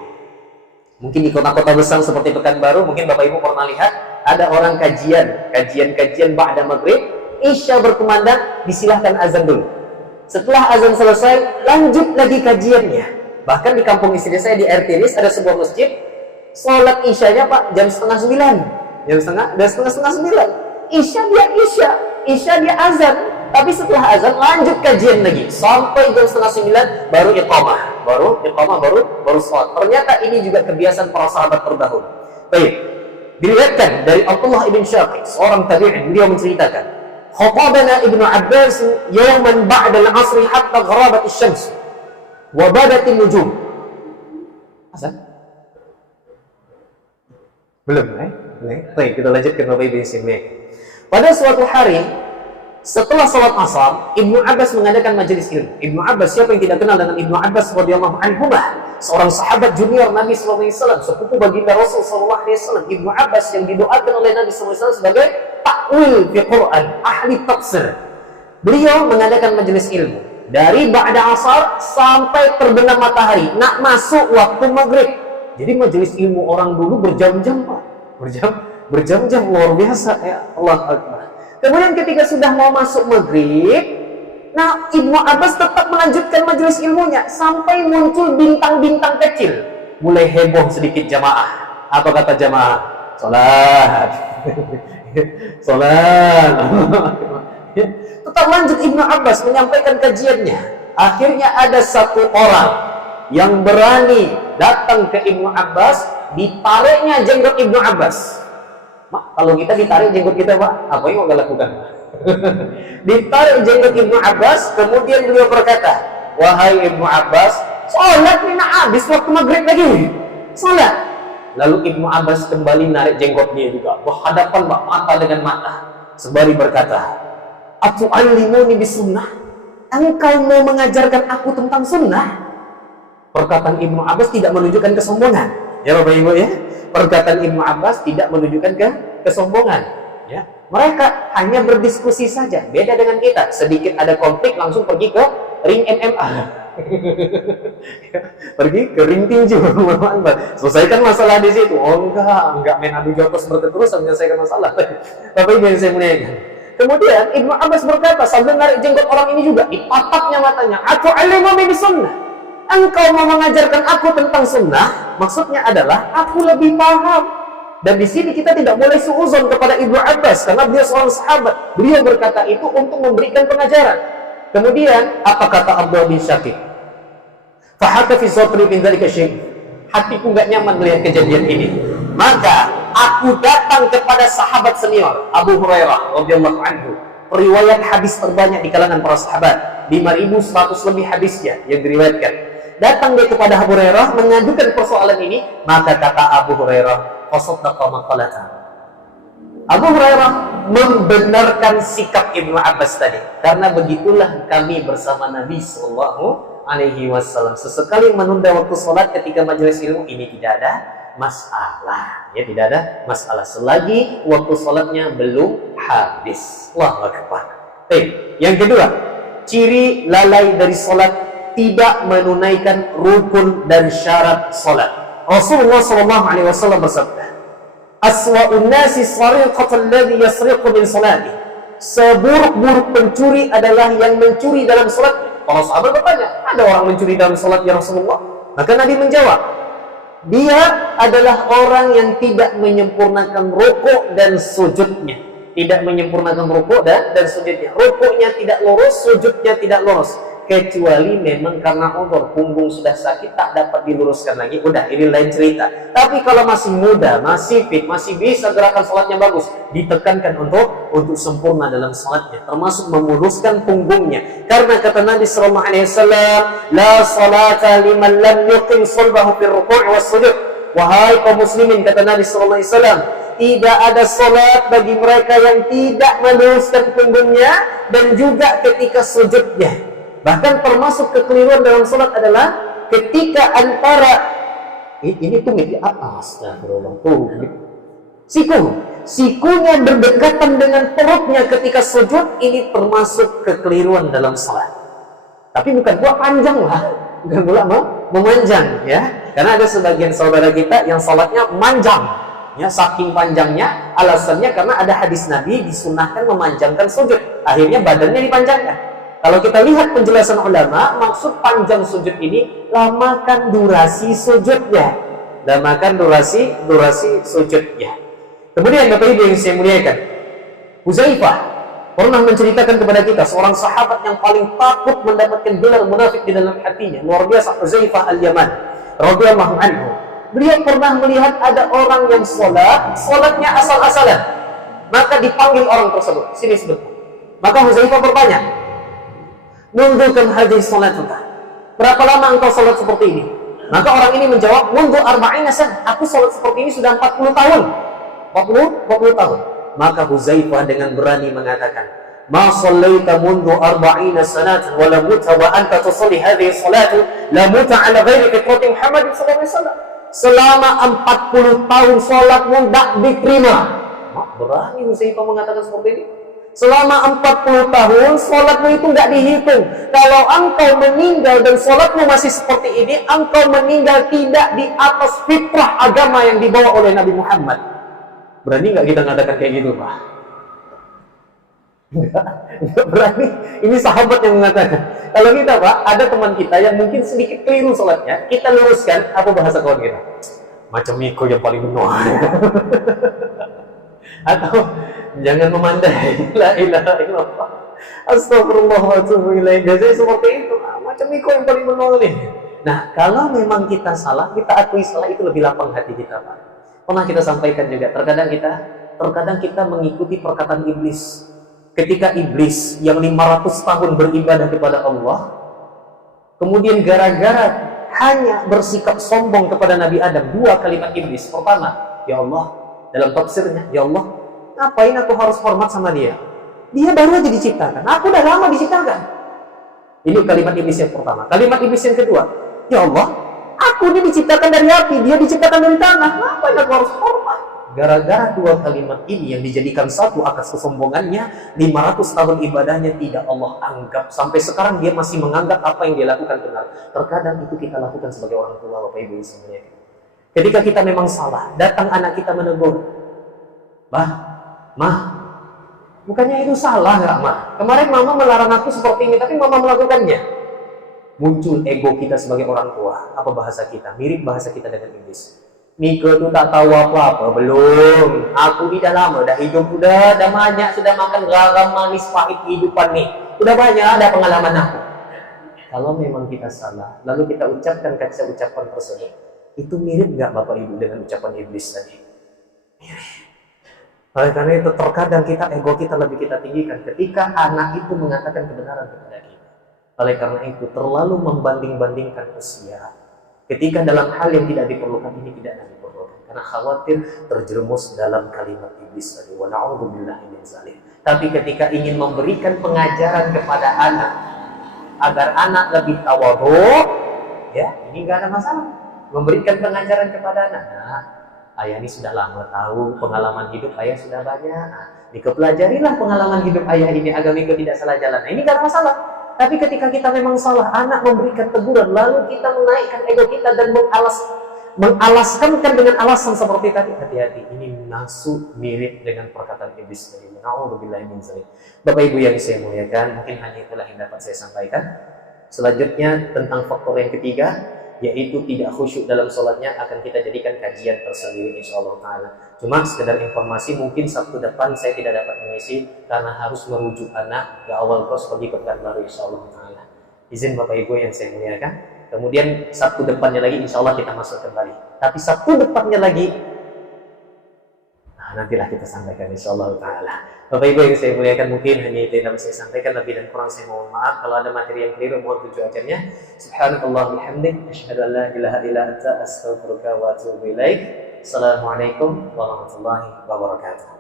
Mungkin di kota-kota besar seperti Pekanbaru, mungkin Bapak Ibu pernah lihat ada orang kajian ba'da maghrib, isya berkumandang, disilahkan azan dulu. Setelah azan selesai, lanjut lagi kajiannya. Bahkan di kampung istri saya di Air Tiris ada sebuah masjid, sholat isyanya Pak jam setengah 9, jam setengah 9. Isya dia azan, tapi setelah azan lanjut kajian lagi sampai jam setengah 9 baru iqamah, baru sholat. Ternyata ini juga kebiasaan para sahabat terdahulu. Baik, diriwayatkan dari Abdullah ibn Syaqiq, seorang tabi'in, beliau menceritakan, khatabana Ibnu Abbas yawman ba'da al-'asri hatta gharabat asy-syams wa badat an-nujum. Azan? Belum, Baik, kita lanjutkan Bapak Ibu sini. Pada suatu hari setelah sholat asar, Ibnu Abbas mengadakan majelis ilmu. Ibnu Abbas, siapa yang tidak kenal dengan Ibnu Abbas radhiyallahu anhu, seorang sahabat junior Nabi sallallahu alaihi wasallam, sepupu baginda Rasul sallallahu alaihi wasallam. Ibnu Abbas yang didoakan oleh Nabi sallallahu alaihi wasallam sebagai takwil fi Quran, ahli tafsir. Beliau mengadakan majelis ilmu dari ba'da asar sampai terbenam matahari, nak masuk waktu maghrib. Jadi majelis ilmu orang dulu berjam-jam, Pak. Berjam-jam, luar biasa, ya Allah Akbar. Kemudian ketika sudah mau masuk maghrib, nah Ibnu Abbas tetap melanjutkan majelis ilmunya sampai muncul bintang-bintang kecil. Mulai heboh sedikit jamaah. Apa kata jamaah? Salat. Salat. Tetap lanjut Ibnu Abbas menyampaikan kajiannya. Akhirnya ada satu orang yang berani datang ke Ibnu Abbas, ditariknya jenggot Ibnu Abbas. Mak, kalau kita ditarik jenggot kita, Pak, apa yang mau lakukan? Ditarik jenggot Ibnu Abbas, kemudian beliau berkata, wahai Ibnu Abbas, sholat ini habis waktu maghrib lagi. Sholat. Lalu Ibnu Abbas kembali narik jenggot dia juga, berhadapan Pak, mata dengan mata, sembari berkata, atu'allimuni bisunnah? Engkau mau mengajarkan aku tentang sunnah? Perkataan Ibnu Abbas tidak menunjukkan kesombongan. Ya Bapak Ibu ya, perkataan Ibnu Abbas tidak menunjukkan kesombongan. Ya, mereka hanya berdiskusi saja. Beda dengan kita, sedikit ada konflik langsung pergi ke ring MMA. Pergi ke ring tinju. Selesaikan masalah di situ. Oh enggak main adu jotos berterusan menyelesaikan masalah. Bapak Ibu yang saya muliakan. Kemudian Ibnu Abbas berkata sambil narik jenggot orang ini juga, dipatapnya matanya, atu'allimuni bisunnah? Engkau mau mengajarkan aku tentang sunnah? Maksudnya adalah aku lebih paham. Dan di sini kita tidak boleh suuzon kepada Ibnu Abbas karena beliau seorang sahabat. Beliau berkata itu untuk memberikan pengajaran. Kemudian apa kata Abdullah bin Syaqiq? Fahaka fi sadri min dzalika syai'. Hatiku enggak nyaman melihat kejadian ini. Maka aku datang kepada sahabat senior Abu Hurairah radhiyallahu anhu. Riwayat hadis terbanyak di kalangan para sahabat, 5.100 lebih hadisnya yang diriwayatkan. Datang dia kepada Abu Hurairah mengadukan persoalan ini, maka kata Abu Hurairah, qasaddaqa maqalata. Abu Hurairah membenarkan sikap Ibnu Abbas tadi, karena begitulah kami bersama Nabi sallallahu alaihi wasallam. Sesekali menunda waktu sholat ketika majelis ilmu ini tidak ada masalah, ya tidak ada masalah selagi waktu sholatnya belum habis. Allahu Akbar. Yang kedua, ciri lalai dari sholat, tidak menunaikan rukun dan syarat salat. Rasulullah sallallahu alaihi wasallam bersabda, "Aswa'un nasi sariqatul ladzi yasriqu min salati." Seburuk-buruk pencuri adalah yang mencuri dalam salat. Para sahabat bertanya, "Ada orang mencuri dalam salat ya Rasulullah?" Maka Nabi menjawab, "Dia adalah orang yang tidak menyempurnakan rukuk dan sujudnya." Tidak menyempurnakan rukuk dan sujudnya. Rukuknya tidak lurus, sujudnya tidak lurus. kecuali memang karena umur, punggung sudah sakit tak dapat diluruskan lagi, udah ini lain cerita. Tapi kalau masih muda, masih fit, masih bisa gerakan sholatnya bagus, ditekankan untuk sempurna dalam sholatnya, termasuk meluruskan punggungnya. Karena kata Nabi sallallahu alaihi wasallam, la salata liman lam yuqim sulbahu fil ruku' was sujud. Wahai kaum muslimin, kata Nabi sallallahu alaihi wasallam, tidak ada salat bagi mereka yang tidak meluruskan punggungnya dan juga ketika sujudnya. Bahkan termasuk kekeliruan dalam salat adalah ketika antara ini tumit di atas, sikunya berdekatan dengan perutnya ketika sujud, ini termasuk kekeliruan dalam salat. Tapi bukan pula panjang lah, bukan pula memanjang ya. Karena ada sebagian saudara kita yang salatnya manjang, ya, saking panjangnya, alasannya karena ada hadis Nabi disunahkan memanjangkan sujud, akhirnya badannya dipanjangkan. Kalau kita lihat penjelasan ulama, maksud panjang sujud ini lamakan durasi sujudnya, lamakan durasi sujudnya. Kemudian Bapak Ibu yang saya muliakan, Huzaifah pernah menceritakan kepada kita seorang sahabat yang paling takut mendapatkan gelar munafik di dalam hatinya, luar biasa, Huzaifah al-Yaman radhiyallahu anhu. Beliau pernah melihat ada orang yang sholatnya asal-asalan, maka dipanggil orang tersebut, sini sebentar. Maka Huzaifah bertanya, "Mundukan hadis salatuka, berapa lama engkau sholat seperti ini?" Maka orang ini menjawab, "Mundu arba'ina sana, aku sholat seperti ini sudah 40 tahun. 40 tahun. Maka Huzaifah dengan berani mengatakan, "Ma shallaita mundu arba'ina sanatan wa la muta wa anta tusalli hadhihi salatu la muta ala ghairi fitrati Muhammad sallallahu alaihi wasallam." Selama 40 tahun sholatmu tidak diterima. Berani Huzaifah mengatakan seperti ini. Selama 40 tahun sholatmu itu tidak dihitung. Kalau engkau meninggal dan sholatmu masih seperti ini, engkau meninggal tidak di atas fitrah agama yang dibawa oleh Nabi Muhammad. Berani nggak kita mengatakan kayak gitu, Pak? Enggak berani. Ini sahabat yang mengatakan. Kalau kita, Pak, ada teman kita yang mungkin sedikit keliru sholatnya, kita luruskan, apa bahasa kawan kita? Macam Miko yang paling benar. Atau jangan memandai, la ilaha illallah, astagfirullah wa atubu ilaih. Biasanya seperti itu, macam Miko yang paling benar nih. Nah, kalau memang kita salah, kita akui salah, itu lebih lapang hati kita, Pak. Pernah kita sampaikan juga, terkadang kita mengikuti perkataan iblis. Ketika iblis yang 500 tahun beribadah kepada Allah, kemudian gara-gara hanya bersikap sombong kepada Nabi Adam, 2 kalimat iblis. Pertama, ya Allah, dalam tafsirnya, ya Allah, ngapain aku harus hormat sama dia? Dia baru aja diciptakan, aku udah lama diciptakan. Ini kalimat iblis yang pertama. Kalimat iblis yang kedua, ya Allah, aku ini diciptakan dari api, dia diciptakan dari tanah, ngapain aku harus hormat? Gara-gara 2 kalimat ini yang dijadikan satu atas kesombongannya, 500 tahun ibadahnya tidak Allah anggap. Sampai sekarang dia masih menganggap apa yang dia lakukan benar. Terkadang itu kita lakukan sebagai orang tua, Bapak Ibu semuanya. Ketika kita memang salah, datang anak kita menegur, Mah, bukannya itu salah nggak, Mah? Kemarin Mama melarang aku seperti ini, tapi Mama melakukannya. Muncul ego kita sebagai orang tua. Apa bahasa kita? Mirip bahasa kita dengan iblis. Mika tuh tak tahu apa-apa, belum. Aku tidak lama, dah hidup udah banyak, sudah makan garam manis pahit kehidupan nih. Udah banyak, ada pengalaman aku. Kalau memang kita salah, lalu kita ucapkan kaca ucapan tersebut, itu mirip nggak Bapak Ibu dengan ucapan iblis tadi? Mirip. Oleh karena itu terkadang ego kita lebih kita tinggikan ketika anak itu mengatakan kebenaran kepada kita. Oleh karena itu terlalu membanding-bandingkan usia. Ketika dalam hal yang tidak diperlukan, ini tidak diperlukan. Karena khawatir terjerumus dalam kalimat iblis tadi. Wa na'udzubillahi min dzalik. Tapi ketika ingin memberikan pengajaran kepada anak agar anak lebih tawadhu, ya, ini nggak ada masalah. Memberikan pengajaran kepada anak. Nah, ayah ini sudah lama tahu pengalaman hidup ayah sudah banyak. Nah, dikepelajarilah pengalaman hidup ayah ini agar Miko tidak salah jalan. Nah, ini nggak ada masalah. Tapi ketika kita memang salah, anak memberikan teguran, lalu kita menaikkan ego kita dan mengalaskankan dengan alasan seperti tadi, hati-hati, ini nafsu mirip dengan perkataan iblis tadi. Na'udzubillahi min dzalik. Bapak Ibu yang saya muliakan, mungkin hanya itulah yang dapat saya sampaikan. Selanjutnya tentang faktor yang ketiga, yaitu tidak khusyuk dalam sholatnya, akan kita jadikan kajian tersendiri insyaallah ta'ala. Cuma sekedar informasi, mungkin Sabtu depan saya tidak dapat mengisi karena harus merujuk anak ke awal kos pergi ke Pekanbaru insyaallah ta'ala. Izin Bapak Ibu yang saya muliakan. Kemudian Sabtu depannya lagi insya Allah kita masuk kembali. Tapi Sabtu depannya lagi, nantilah kita sampaikan insya Allah ta'ala. Bapak Ibu yang saya muliakan, mungkin hanya itu yang dapat saya sampaikan. Lebih dan kurang saya mohon maaf. Kalau ada materi yang keliru, mohon tujuh ajarnya. Subhanakallah bihamdik, asyhadu an la ilaha illa anta, astaghfiruka wa atubu ilaik. Assalamualaikum warahmatullahi wabarakatuh.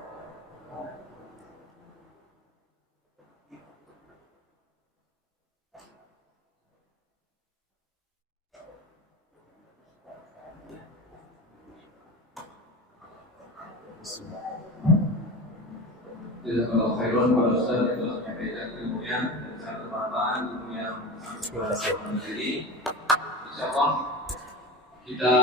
Jazakallahu khairan para ustaz yang telah menyampaikan ilmunya dan sangat bermanfaat ilmu yang Terima kasih. menjadi insyaallah kita